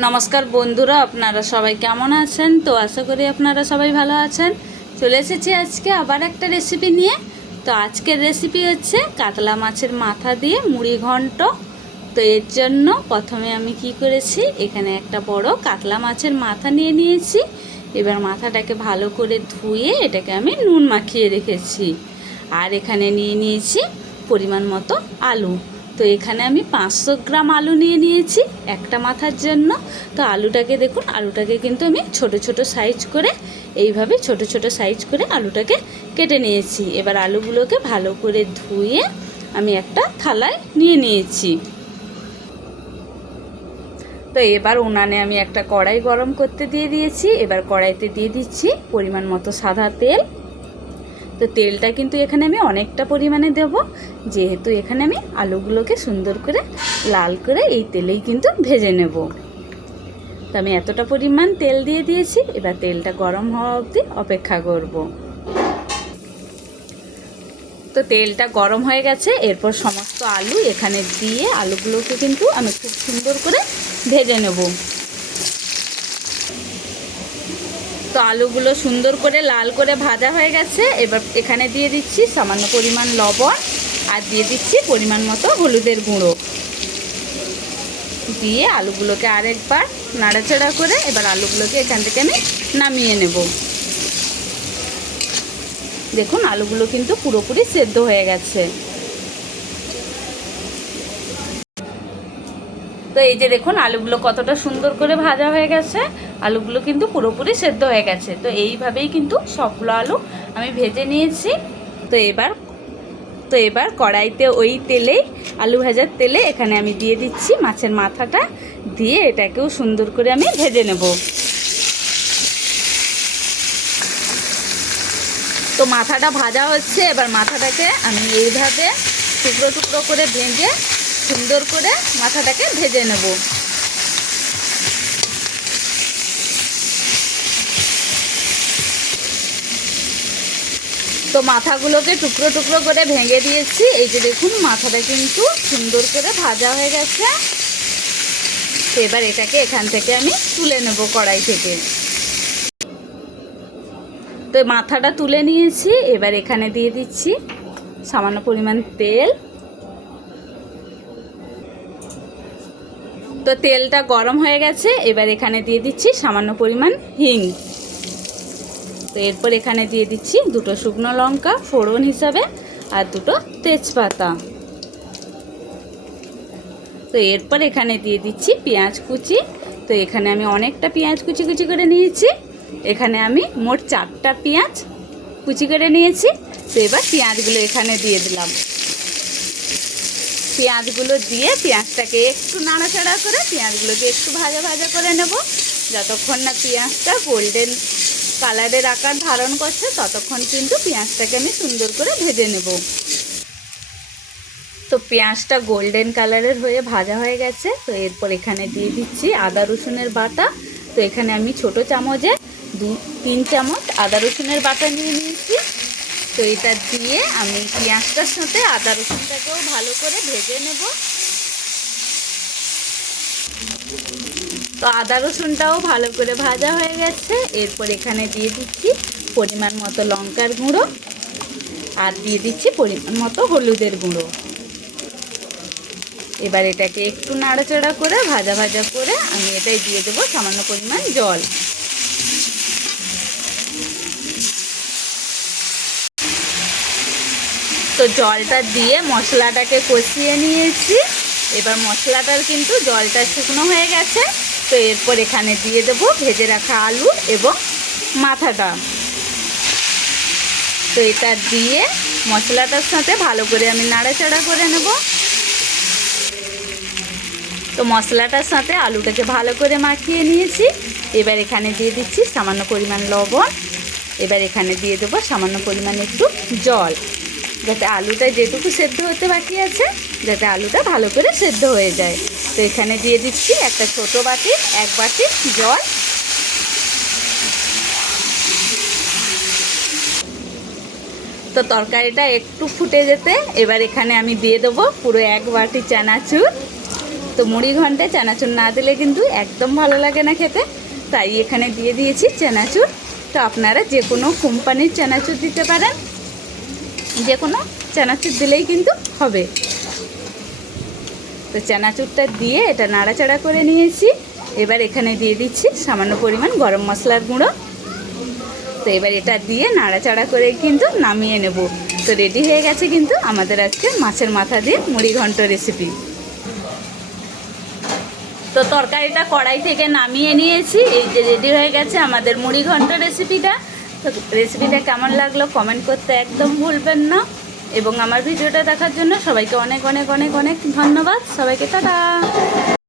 নমস্কার বন্ধুরা, আপনারা সবাই কেমন আছেন? তো আশা করি আপনারা সবাই ভালো আছেন। চলে এসেছি আজকে আবার একটা রেসিপি নিয়ে। তো আজকের রেসিপি হচ্ছে কাতলা মাছের মাথা দিয়ে মুড়ি ঘন্ট। তো এর জন্য প্রথমে আমি কি করেছি, এখানে একটা বড় কাতলা মাছের মাথা নিয়ে নিয়েছি। এবার মাথাটাকে ভালো করে ধুয়ে এটাকে আমি নুন মাখিয়ে রেখেছি। আর এখানে নিয়ে নিয়েছি পরিমাণ মতো আলু। তো এখানে আমি পাঁচশো গ্রাম আলু নিয়ে নিয়েছি, একটা মাথার জন্য। তো আলুটাকে দেখুন, আলুটাকে কিন্তু আমি ছোট ছোট সাইজ করে, এইভাবে ছোট ছোট সাইজ করে আলুটাকে কেটে নিয়েছি। এবার আলুগুলোকে ভালো করে ধুয়ে আমি একটা থালায় নিয়ে নিয়েছি। তো এবার উনানে আমি একটা কড়াই গরম করতে দিয়ে দিয়েছি। এবার কড়াইতে দিয়ে দিচ্ছি পরিমাণ মতো সাদা তেল। তো তেলটা কিন্তু এখানে আমি অনেকটা পরিমাণে দেব। যেহেতু এখানে আমি আলুগুলোকে সুন্দর করে লাল করে এই তেলেই কিন্তু ভেজে নেব। তো আমি এতটা পরিমাণ তেল দিয়ে দিয়েছি, এবার তেলটা গরম হওয়া অবধি অপেক্ষা করব। তো তেলটা গরম হয়ে গেছে, এরপর সমস্ত আলু এখানে দিয়ে আলুগুলোকে কিন্তু আমি খুব সুন্দর করে ভেজে নেব। তো আলুগুলো সুন্দর করে লাল করে ভাজা হয়ে গেছে। এবার এখানে দিয়ে দিচ্ছি সামান্য পরিমাণ লবণ আর দিয়ে দিচ্ছি পরিমাণ মতো হলুদের গুঁড়ো। দিয়ে আলুগুলোকে আরেকবার নাড়াচাড়া করে এবার আলুগুলোকে এখান থেকে আমি নামিয়ে নেব। দেখুন, আলুগুলো কিন্তু পুরোপুরি সেদ্ধ হয়ে গেছে। তো এই যে দেখুন, আলুগুলো কতটা সুন্দর করে ভাজা হয়ে গেছে। আলুগুলো কিন্তু পুরোপুরি সেদ্ধ হয়ে গেছে। তো এইভাবেই কিন্তু সবগুলো আলু আমি ভেজে নিয়েছি। তো এবার তো এবার কড়াইতে ওই তেলেই আলু ভাজার তেলে এখানে আমি দিয়ে দিচ্ছি মাছের মাথাটা। দিয়ে এটাকেও সুন্দর করে আমি ভেজে নেব। তো মাথাটা ভাজা হচ্ছে, এবার মাথাটাকে আমি এইভাবে টুকরো টুকরো করে ভেজে সুন্দর করে মাথাটাকে ভেজে নেব। তো মাথাগুলোকে টুকরো টুকরো করে ভেঙে দিয়েছি। এই যে দেখুন, মাথাটা কিন্তু সুন্দর করে ভাজা হয়ে গেছে। তো এবার এটাকে এখান থেকে আমি তুলে নেব কড়াই থেকে। তো মাথাটা তুলে নিয়েছি। এবার এখানে দিয়ে দিচ্ছি সামান্য পরিমাণ তেল। তো তেলটা গরম হয়ে গেছে। এবার এখানে দিয়ে দিচ্ছি সামান্য পরিমাণ হিং। তো এরপর এখানে দিয়ে দিচ্ছি দুটো শুকনো লঙ্কা ফোড়ন হিসাবে আর দুটো তেজপাতা। তো এরপর এখানে দিয়ে দিচ্ছি পেঁয়াজ কুচি। তো এখানে আমি অনেকটা পেঁয়াজ কুচি কুচি করে নিয়েছি। এখানে আমি মোট চারটা পেঁয়াজ কুচি করে নিয়েছি। তো এবার পেঁয়াজগুলো এখানে দিয়ে দিলাম। পেঁয়াজগুলো দিয়ে পেঁয়াজটাকে একটু নাড়াচাড়া করে পেঁয়াজগুলোকে একটু ভাজা ভাজা করে নেব। যতক্ষণ না পেঁয়াজটা গোল্ডেন কালারের আকার ধারণ করছে, ততক্ষণ কিন্তু পেঁয়াজটাকে আমি সুন্দর করে ভেজে নেব। তো পেঁয়াজটা গোল্ডেন কালারের হয়ে ভাজা হয়ে গেছে, তো এরপর এখানে দিয়ে দিচ্ছি আদা, রসুনের বাটা। তো এখানে আমি ছোট চামচে দু, তিন চামচ আদা, রসুনের বাটা নিয়ে নিয়েছি। তো এটা দিয়ে আমি পেঁয়াজটার সাথে আদা, রসুনটাকেও ভালো করে ভেজে নেব। তো আদা রসুনটাও ভালো করে ভাজা হয়ে গেছে। এরপর এখানে দিয়ে দিচ্ছি পরিমাণ মতো লঙ্কার গুঁড়ো আর দিয়ে দিচ্ছি পরিমাণ মতো হলুদের গুঁড়ো। এবার এটাকে একটু নাড়াচাড়া করে, ভাজা ভাজা করে আমি এটাই দিয়ে দেবো সামান্য পরিমাণ জল। তো জলটা দিয়ে মশলাটাকে কষিয়ে নিয়েছি। এবার মশলাটার কিন্তু জলটা শুকনো হয়ে গেছে। তো এরপর এখানে দিয়ে দেবো ভেজে রাখা আলু এবং মাথাটা তো এটা দিয়ে মশলাটার সাথে ভালো করে আমি নাড়াচাড়া করে নেব। তো মশলাটার সাথে আলুটাকে ভালো করে মাখিয়ে নিয়েছি। এবার এখানে দিয়ে দিচ্ছি সামান্য পরিমাণ লবণ। এবার এখানে দিয়ে দেবো সামান্য পরিমাণ একটু জল। যাতে আলুটা যেটুকু সেদ্ধ হতে বাকি আছে, যাতে আলুটা ভালো করে সেদ্ধ হয়ে যায়। তো এখানে দিয়ে দিচ্ছি একটা ছোট বাটি, এক বাটি জল। তো তরকারিটা একটু ফুটে যেতে, এবার এখানে আমি দিয়ে দেবো পুরো এক বাটি চানাচুর। তো মুড়ি ঘন্টে চানাচুর না দিলে কিন্তু একদম ভালো লাগে না খেতে। তাই এখানে দিয়ে দিয়েছি চানাচুর। তো আপনারা যে কোনো কোম্পানির চানাচুর দিতে পারেন। যে কোনো চানাচুর দিলেই কিন্তু হবে। তো চানাচুরটা দিয়ে এটা নাড়াচাড়া করে নিয়েছি। এবার এখানে দিয়ে দিচ্ছি সামান্য পরিমাণ গরম মশলার গুঁড়ো। তো এবার এটা দিয়ে নাড়াচাড়া করে কিন্তু নামিয়ে নেব। তো রেডি হয়ে গেছে কিন্তু আমাদের আজকে মাছের মাথা দিয়ে মুড়ি ঘন্ট রেসিপি তো তরকারিটা কড়াই থেকে নামিয়ে নিয়েছি। এই যে রেডি হয়ে গেছে আমাদের মুড়ি ঘন্ট রেসিপিটা তো রেসিপিটা কেমন লাগল কমেন্ট করতে একদম ভুলবেন না। এবং আমার ভিডিওটা দেখার জন্য সবাইকে অনেক অনেক অনেক অনেক ধন্যবাদ। সবাইকে টাটা।